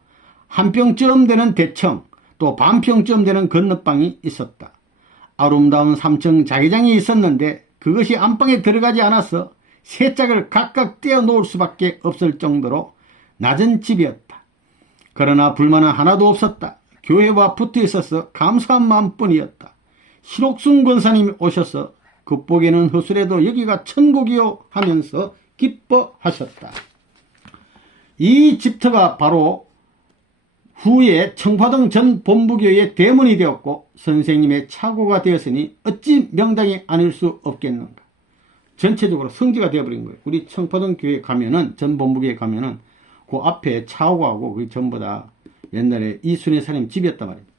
1평쯤 되는 대청, 또 반평쯤 되는 건너방이 있었다. 아름다운 3층 자기장이 있었는데 그것이 안방에 들어가지 않아서 세 짝을 각각 떼어 놓을 수밖에 없을 정도로 낮은 집이었다. 그러나 불만은 하나도 없었다. 교회와 붙어 있어서 감사한 마음뿐이었다. 신옥순 권사님이 오셔서 겉보기에는 허술해도 여기가 천국이요 하면서 기뻐하셨다. 이 집터가 바로 후에 청파동 전 본부교회의 대문이 되었고 선생님의 차고가 되었으니 어찌 명당이 아닐 수 없겠는가. 전체적으로 성지가 되어버린 거예요. 우리 청파동 교회 가면은, 전 본부교회 가면은 그 앞에 차고하고 그게 전부 다 옛날에 이순애 사님 집이었단 말입니다.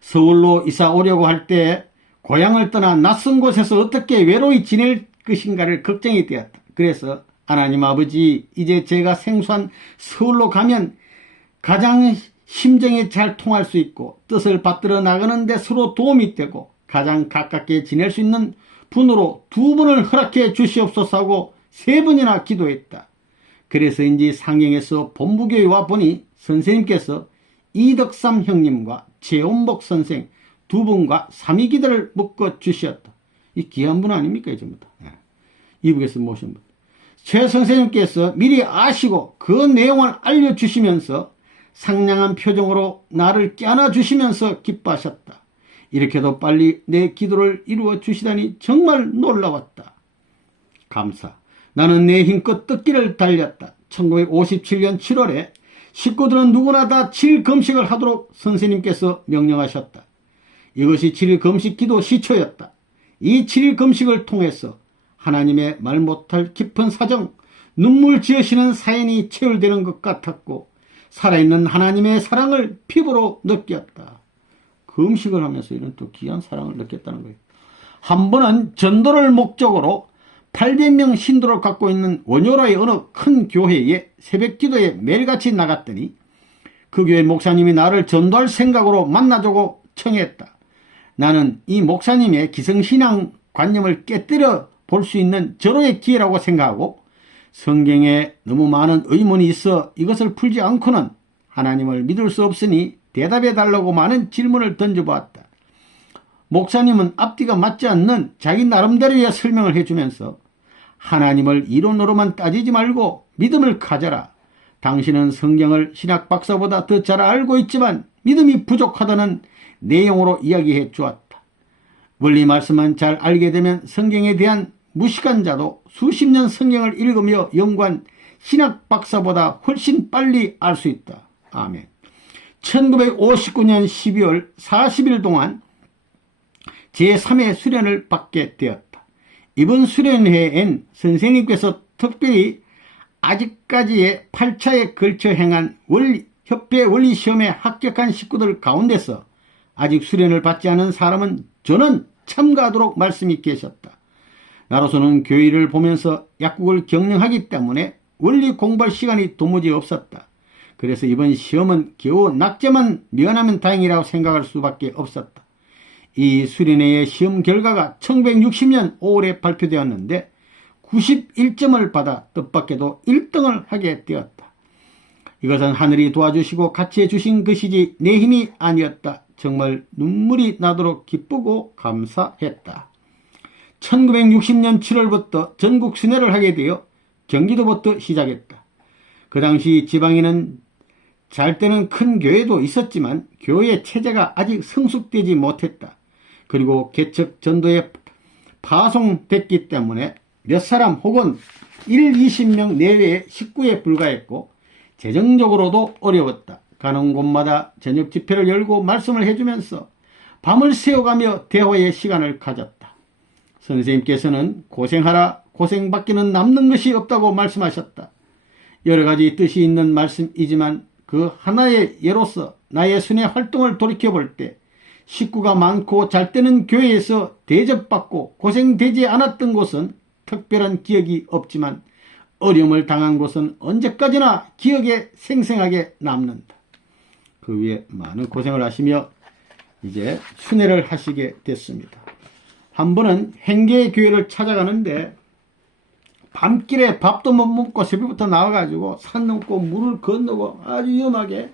서울로 이사 오려고 할 때 고향을 떠나 낯선 곳에서 어떻게 외로이 지낼 것인가를 걱정이 되었다. 그래서 하나님 아버지, 이제 제가 생소한 서울로 가면 가장 심정이 잘 통할 수 있고 뜻을 받들어 나가는데 서로 도움이 되고 가장 가깝게 지낼 수 있는 분으로 2분을 허락해 주시옵소서 하고 3번이나 기도했다. 그래서인지 상경에서 본부교회 와 보니 선생님께서 이덕삼 형님과 최원복 선생 2분과 3위기도를 묶어 주셨다. 이 귀한 분 아닙니까? 이 전부 다. 이북에서 모신 분. 최 선생님께서 미리 아시고 그 내용을 알려주시면서 상냥한 표정으로 나를 껴안아주시면서 기뻐하셨다. 이렇게도 빨리 내 기도를 이루어 주시다니 정말 놀라웠다. 감사. 나는 내 힘껏 뜯기를 달렸다. 1957년 7월에 식구들은 누구나 다 7일 금식을 하도록 선생님께서 명령하셨다. 이것이 7일 금식 기도 시초였다. 이 7일 금식을 통해서 하나님의 말 못할 깊은 사정, 눈물 지으시는 사연이 체열되는 것 같았고 살아있는 하나님의 사랑을 피부로 느꼈다. 금식을 하면서 이런 또 귀한 사랑을 느꼈다는 거예요. 한 번은 전도를 목적으로 800명 신도를 갖고 있는 원효라의 어느 큰 교회에 새벽 기도에 매일같이 나갔더니 그 교회 목사님이 나를 전도할 생각으로 만나자고 청했다. 나는 이 목사님의 기성신앙 관념을 깨뜨려 볼 수 있는 절호의 기회라고 생각하고 성경에 너무 많은 의문이 있어 이것을 풀지 않고는 하나님을 믿을 수 없으니 대답해 달라고 많은 질문을 던져보았다. 목사님은 앞뒤가 맞지 않는 자기 나름대로의 설명을 해주면서 하나님을 이론으로만 따지지 말고 믿음을 가져라. 당신은 성경을 신학 박사보다 더 잘 알고 있지만 믿음이 부족하다는 내용으로 이야기해 주었다. 원리 말씀만 잘 알게 되면 성경에 대한 무식한 자도 수십 년 성경을 읽으며 연구한 신학 박사보다 훨씬 빨리 알 수 있다. 아멘. 1959년 12월 40일 동안 제3회 수련을 받게 되었다. 이번 수련회엔 선생님께서 특별히 아직까지의 8차에 걸쳐 행한 협회 원리시험에 합격한 식구들 가운데서 아직 수련을 받지 않은 사람은 저는 참가하도록 말씀이 계셨다. 나로서는 교회를 보면서 약국을 경영하기 때문에 원리 공부할 시간이 도무지 없었다. 그래서 이번 시험은 겨우 낙제만 면하면 다행이라고 생각할 수밖에 없었다. 이 수련회의 시험 결과가 1960년 5월에 발표되었는데 91점을 받아 뜻밖에도 1등을 하게 되었다. 이것은 하늘이 도와주시고 같이 해주신 것이지 내 힘이 아니었다. 정말 눈물이 나도록 기쁘고 감사했다. 1960년 7월부터 전국 순회를 하게 되어 경기도부터 시작했다. 그 당시 지방에는 잘 때는 큰 교회도 있었지만 교회 체제가 아직 성숙되지 못했다. 그리고 개척 전도에 파송됐기 때문에 몇 사람 혹은 20명 내외의 식구에 불과했고 재정적으로도 어려웠다. 가는 곳마다 저녁 집회를 열고 말씀을 해주면서 밤을 새워가며 대화의 시간을 가졌다. 선생님께서는 고생하라, 고생밖에는 남는 것이 없다고 말씀하셨다. 여러 가지 뜻이 있는 말씀이지만 그 하나의 예로서 나의 순회 활동을 돌이켜볼 때 식구가 많고 잘 되는 교회에서 대접받고 고생되지 않았던 곳은 특별한 기억이 없지만 어려움을 당한 곳은 언제까지나 기억에 생생하게 남는다. 그 위에 많은 고생을 하시며 이제 순회를 하시게 됐습니다. 한 번은 행계교회를 찾아가는데 밤길에 밥도 못 먹고 새벽부터 나와가지고 산 넘고 물을 건너고 아주 위험하게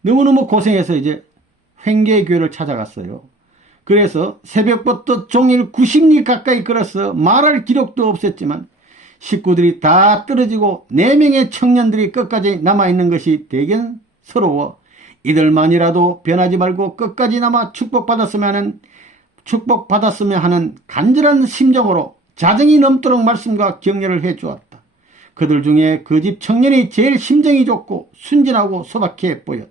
너무너무 고생해서 이제 행계교회를 찾아갔어요. 그래서 새벽부터 종일 90리 가까이 걸어서 말할 기록도 없었지만 식구들이 다 떨어지고 4명의 청년들이 끝까지 남아있는 것이 대견스러워 이들만이라도 변하지 말고 끝까지 남아 축복받았으면 하는 간절한 심정으로 자정이 넘도록 말씀과 격려를 해주었다. 그들 중에 그 집 청년이 제일 심정이 좋고 순진하고 소박해 보였다.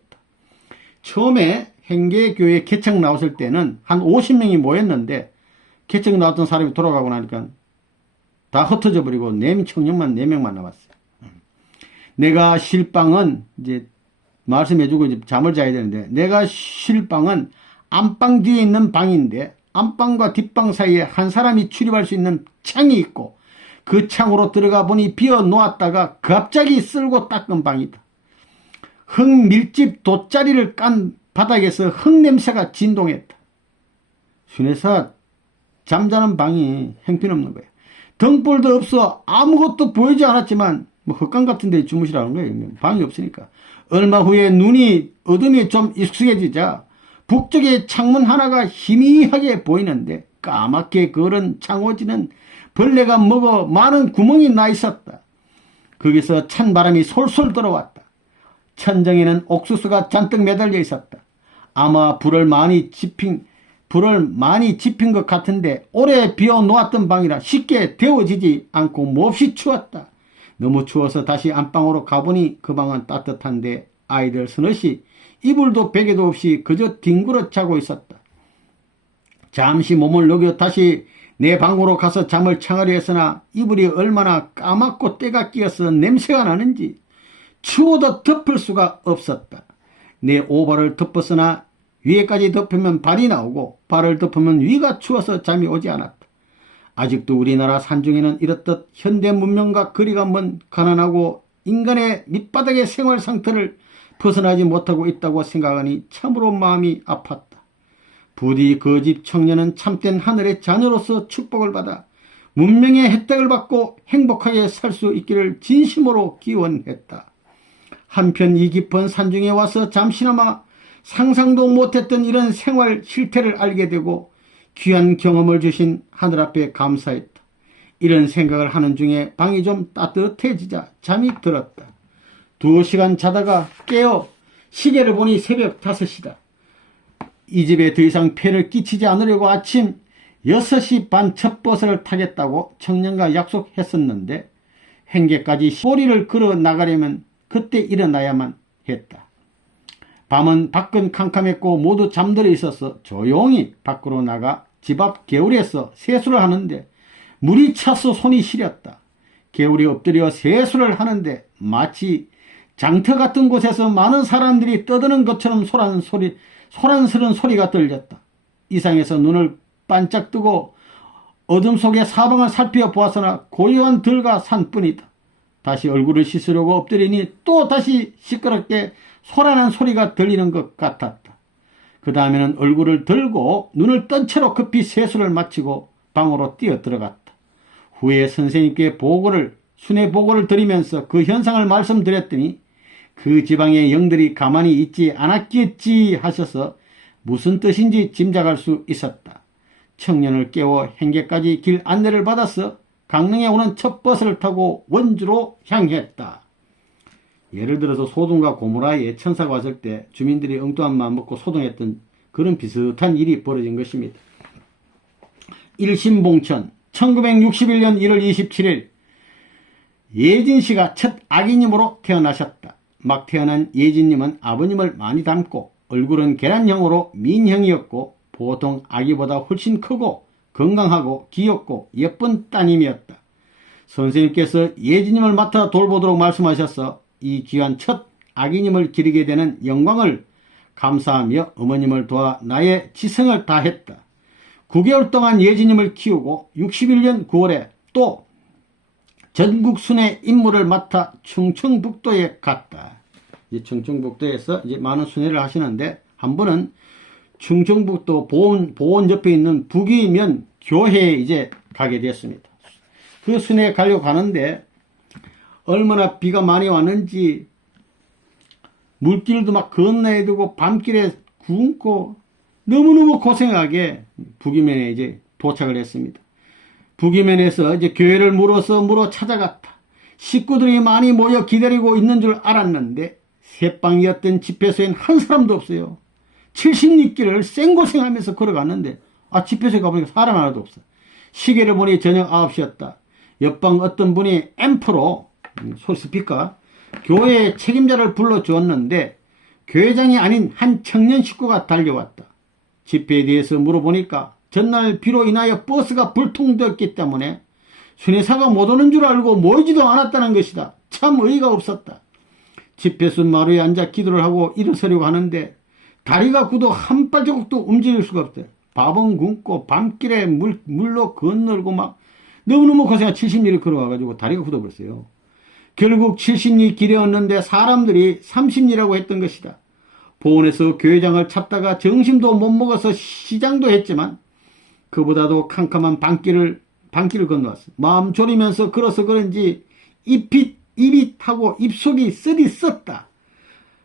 처음에 행계교회 개척 나왔을 때는 한 50명이 모였는데 개척 나왔던 사람이 돌아가고 나니까 다 흩어져 버리고 청년만 4명만 남았어요. 내가 쉴 방은 이제 말씀해주고 이제 잠을 자야 되는데 내가 쉴 방은 안방 뒤에 있는 방인데 안방과 뒷방 사이에 한 사람이 출입할 수 있는 창이 있고 그 창으로 들어가 보니 비어 놓았다가 갑자기 쓸고 닦은 방이다. 흙 밀집 돗자리를 깐 바닥에서 흙 냄새가 진동했다. 순회사 잠자는 방이 형편없는 거야. 등불도 없어 아무것도 보이지 않았지만 뭐 흙강 같은 데 주무시라는 거예요. 방이 없으니까. 얼마 후에 눈이 어둠이 좀 익숙해지자 북쪽에 창문 하나가 희미하게 보이는데 까맣게 그런 창호지는 벌레가 먹어 많은 구멍이 나 있었다. 거기서 찬 바람이 솔솔 들어왔다. 천정에는 옥수수가 잔뜩 매달려 있었다. 아마 불을 많이 지핀 것 같은데 오래 비워 놓았던 방이라 쉽게 데워지지 않고 몹시 추웠다. 너무 추워서 다시 안방으로 가보니 그 방은 따뜻한데 아이들 서너시 이불도 베개도 없이 그저 뒹굴어 자고 있었다. 잠시 몸을 녹여 다시 내 방으로 가서 잠을 청하려 했으나 이불이 얼마나 까맣고 때가 끼어서 냄새가 나는지 추워도 덮을 수가 없었다. 내 오발을 덮었으나 위에까지 덮으면 발이 나오고 발을 덮으면 위가 추워서 잠이 오지 않았다. 아직도 우리나라 산중에는 이렇듯 현대 문명과 거리가 먼 가난하고 인간의 밑바닥의 생활 상태를 벗어나지 못하고 있다고 생각하니 참으로 마음이 아팠다. 부디 그 집 청년은 참된 하늘의 자녀로서 축복을 받아 문명의 혜택을 받고 행복하게 살 수 있기를 진심으로 기원했다. 한편 이 깊은 산중에 와서 잠시나마 상상도 못했던 이런 생활 실태를 알게 되고 귀한 경험을 주신 하늘 앞에 감사했다. 이런 생각을 하는 중에 방이 좀 따뜻해지자 잠이 들었다. 2시간 자다가 깨어 시계를 보니 새벽 5시다. 이 집에 더 이상 폐를 끼치지 않으려고 아침 6시 반 첫 버스를 타겠다고 청년과 약속했었는데 행계까지 꼬리를 걸어 나가려면 그때 일어나야만 했다. 밤은 밖은 캄캄했고 모두 잠들어 있어서 조용히 밖으로 나가 집 앞 개울에서 세수를 하는데 물이 차서 손이 시렸다. 개울에 엎드려 세수를 하는데 마치 장터 같은 곳에서 많은 사람들이 떠드는 것처럼 소란스런 소리가 들렸다. 이상해서 눈을 반짝 뜨고 어둠 속의 사방을 살펴보았으나 고요한 들과 산뿐이다. 다시 얼굴을 씻으려고 엎드리니 또 다시 시끄럽게 소란한 소리가 들리는 것 같았다. 그 다음에는 얼굴을 들고 눈을 뜬 채로 급히 세수를 마치고 방으로 뛰어 들어갔다. 후에 선생님께 순회 보고를 드리면서 그 현상을 말씀드렸더니 그 지방의 영들이 가만히 있지 않았겠지 하셔서 무슨 뜻인지 짐작할 수 있었다. 청년을 깨워 행계까지 길 안내를 받아서 강릉에 오는 첫 버스를 타고 원주로 향했다. 예를 들어서 소동과 고무라에 천사가 왔을 때 주민들이 엉뚱한 마음 먹고 소동했던 그런 비슷한 일이 벌어진 것입니다. 일심봉천 1961년 1월 27일 예진씨가 첫 아기님으로 태어나셨다. 막 태어난 예진님은 아버님을 많이 닮고 얼굴은 계란형으로 민형이었고 보통 아기보다 훨씬 크고 건강하고 귀엽고 예쁜 따님이었다. 선생님께서 예진님을 맡아 돌보도록 말씀하셔서 이 귀한 첫 아기님을 기르게 되는 영광을 감사하며 어머님을 도와 나의 지성을 다했다. 9개월 동안 예진님을 키우고 61년 9월에 또 전국 순회 임무를 맡아 충청북도에 갔다. 이 충청북도에서 이제 많은 순회를 하시는데 한 번은 충청북도 보원 옆에 있는 북이면 교회에 이제 가게 됐습니다. 그 순회에 가려고 하는데 얼마나 비가 많이 왔는지 물길도 막 건너야 되고 밤길에 굶고 너무너무 고생하게 북이면에 이제 도착을 했습니다. 북이면에서 이제 교회를 물어 찾아갔다. 식구들이 많이 모여 기다리고 있는 줄 알았는데 새방이었던 집회소엔 한 사람도 없어요. 70리길을 생고생하면서 걸어갔는데 집회소에 가보니까 사람 하나도 없어. 시계를 보니 저녁 9시였다. 옆방 어떤 분이 앰프로 스피커 교회 책임자를 불러주었는데 교회장이 아닌 한 청년 식구가 달려왔다. 집회에 대해서 물어보니까 전날 비로 인하여 버스가 불통되었기 때문에 순회사가 못 오는 줄 알고 모이지도 않았다는 것이다. 참 어이가 없었다. 집회소 마루에 앉아 기도를 하고 일어서려고 하는데 다리가 굳어 한 발자국도 움직일 수가 없대. 밥은 굶고 밤길에 물로 건널고 막 너무너무 고생한 70리를 걸어와가지고 다리가 굳어버렸어요. 결국 70리 길에 왔는데 사람들이 30리라고 했던 것이다. 보원에서 교회장을 찾다가 점심도 못 먹어서 시장도 했지만 그보다도 캄캄한 밤길을 건너왔어. 마음 졸이면서 걸어서 그런지 입이 타고 입속이 쓰디썼다.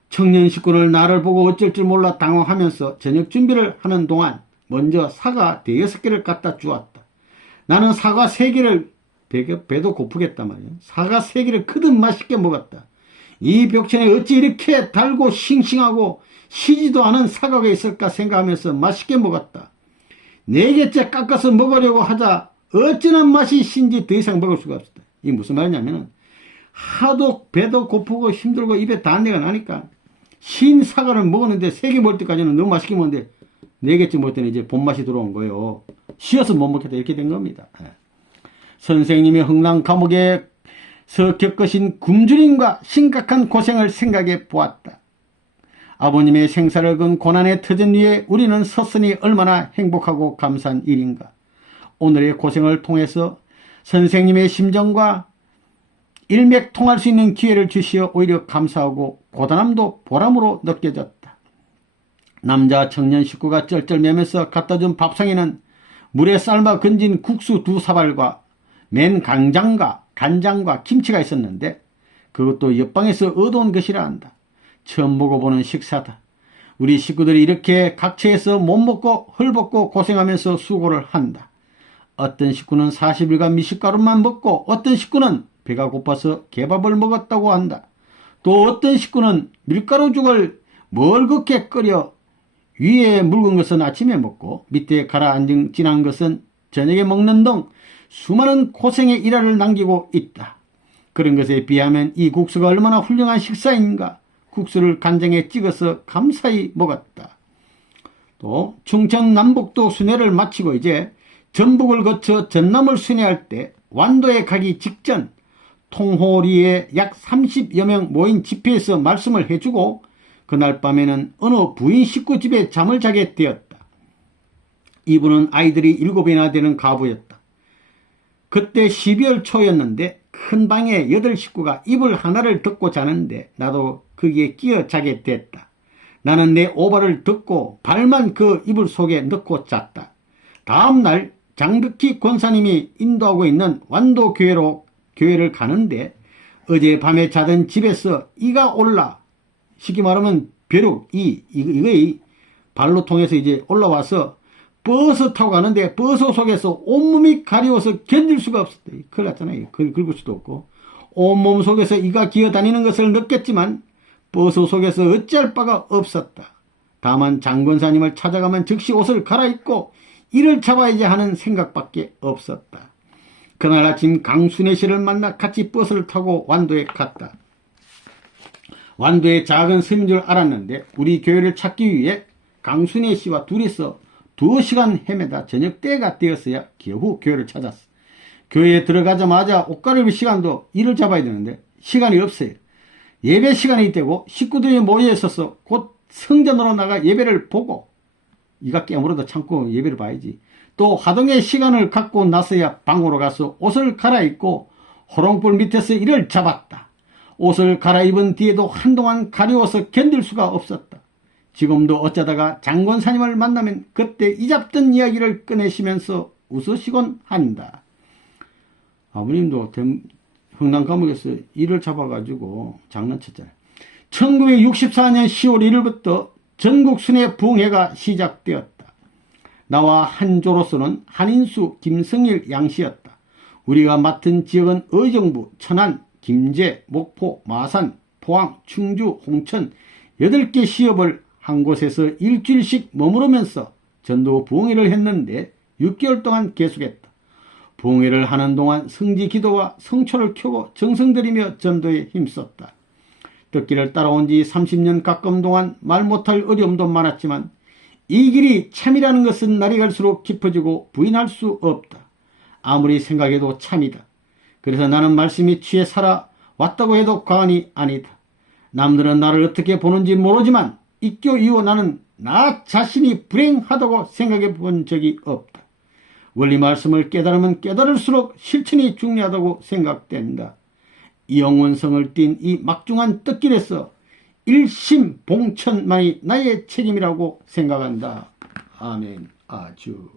청년 식구는 나를 보고 어쩔 줄 몰라 당황하면서 저녁 준비를 하는 동안 먼저 사과 5개를 갖다 주었다. 나는 사과 3개를 배도 고프겠단 말이야. 사과 3개를 크듯 맛있게 먹었다. 이 벽천에 어찌 이렇게 달고 싱싱하고 시지도 않은 사과가 있을까 생각하면서 맛있게 먹었다. 4개째 깎아서 먹으려고 하자 어찌나 맛이 신지 더 이상 먹을 수가 없었다. 이게 무슨 말이냐면은 하도 배도 고프고 힘들고 입에 단내가 나니까 신 사과를 먹었는데 3개 먹을 때까지는 너무 맛있게 먹었는데 4개째 먹었더니 이제 본맛이 들어온 거예요. 쉬어서 못 먹겠다 이렇게 된 겁니다. 선생님이 흥남 감옥에서 겪으신 굶주림과 심각한 고생을 생각해 보았다. 아버님의 생사를 건 고난의 터전 위에 우리는 섰으니 얼마나 행복하고 감사한 일인가. 오늘의 고생을 통해서 선생님의 심정과 일맥통할 수 있는 기회를 주시어 오히려 감사하고 고단함도 보람으로 느껴졌다. 남자 청년 식구가 쩔쩔매면서 갖다준 밥상에는 물에 삶아 건진 국수 2사발과 맨 간장과 김치가 있었는데 그것도 옆방에서 얻어온 것이라 한다. 처음 먹어보는 식사다. 우리 식구들이 이렇게 각처에서 못 먹고 헐벗고 고생하면서 수고를 한다. 어떤 식구는 40일간 미숫가루만 먹고 어떤 식구는 배가 고파서 개밥을 먹었다고 한다. 또 어떤 식구는 밀가루죽을 멀겋게 끓여 위에 묽은 것은 아침에 먹고 밑에 가라앉은 진한 것은 저녁에 먹는 등 수많은 고생의 일화를 남기고 있다. 그런 것에 비하면 이 국수가 얼마나 훌륭한 식사인가. 국수를 간장에 찍어서 감사히 먹었다. 또 충청 남북도 순회를 마치고 이제 전북을 거쳐 전남을 순회할 때 완도에 가기 직전 통호리에 약 30여 명 모인 집회에서 말씀을 해주고 그날 밤에는 어느 부인 식구 집에 잠을 자게 되었다. 이분은 아이들이 7이나 되는 가부였다. 그때 12월 초였는데 큰 방에 8식구가 이불 하나를 덮고 자는데 나도 거기에 끼어 자게 됐다. 나는 내 오발을 덮고 발만 그 이불 속에 넣고 잤다. 다음날 장덕희 권사님이 인도하고 있는 완도교회로 교회를 가는데 어젯밤에 자던 집에서 이가 올라 쉽게 말하면 벼룩 이거의 발로 통해서 이제 올라와서 버스 타고 가는데 버스 속에서 온몸이 가려워서 견딜 수가 없었다. 큰일 났잖아요. 긁을 수도 없고 온몸 속에서 이가 기어다니는 것을 느꼈지만 버스 속에서 어찌할 바가 없었다. 다만 장권사님을 찾아가면 즉시 옷을 갈아입고 이를 잡아야지 하는 생각밖에 없었다. 그날 아침 강순애 씨를 만나 같이 버스를 타고 완도에 갔다. 완도에 작은 섬인 줄 알았는데 우리 교회를 찾기 위해 강순애 씨와 둘이서 2시간 헤매다 저녁 때가 되었어야 겨우 교회를 찾았어. 교회에 들어가자마자 옷 갈아입을 시간도 일을 잡아야 되는데 시간이 없어요. 예배 시간이 되고 식구들이 모여 있어서 곧 성전으로 나가 예배를 보고 이가 깨물어도 참고 예배를 봐야지. 또 화동의 시간을 갖고 나서야 방으로 가서 옷을 갈아입고 호롱불 밑에서 일을 잡았다. 옷을 갈아입은 뒤에도 한동안 가려워서 견딜 수가 없었다. 지금도 어쩌다가 장권사님을 만나면 그때 잊었던 이야기를 꺼내시면서 웃으시곤 한다. 아버님도 흥남 감옥에서 일을 잡아가지고 장난쳤잖아요. 1964년 10월 1일부터 전국 순회 부흥회가 시작되었다. 나와 한조로서는 한인수, 김성일 양씨였다. 우리가 맡은 지역은 의정부, 천안, 김제, 목포, 마산, 포항, 충주, 홍천 8개 시업을 한 곳에서 일주일씩 머무르면서 전도 부흥회를 했는데 6개월 동안 계속했다. 부흥회를 하는 동안 성지 기도와 성초를 켜고 정성 들이며 전도에 힘썼다. 듣기를 따라온 지 30년 가까운 동안 말 못할 어려움도 많았지만 이 길이 참이라는 것은 날이 갈수록 깊어지고 부인할 수 없다. 아무리 생각해도 참이다. 그래서 나는 말씀이 취해 살아왔다고 해도 과언이 아니다. 남들은 나를 어떻게 보는지 모르지만 입교 이후 나는 나 자신이 불행하다고 생각해 본 적이 없다. 원리 말씀을 깨달으면 깨달을수록 실천이 중요하다고 생각된다. 영원성을 띤 이 막중한 뜻길에서 일심봉천만이 나의 책임이라고 생각한다. 아멘. 아주.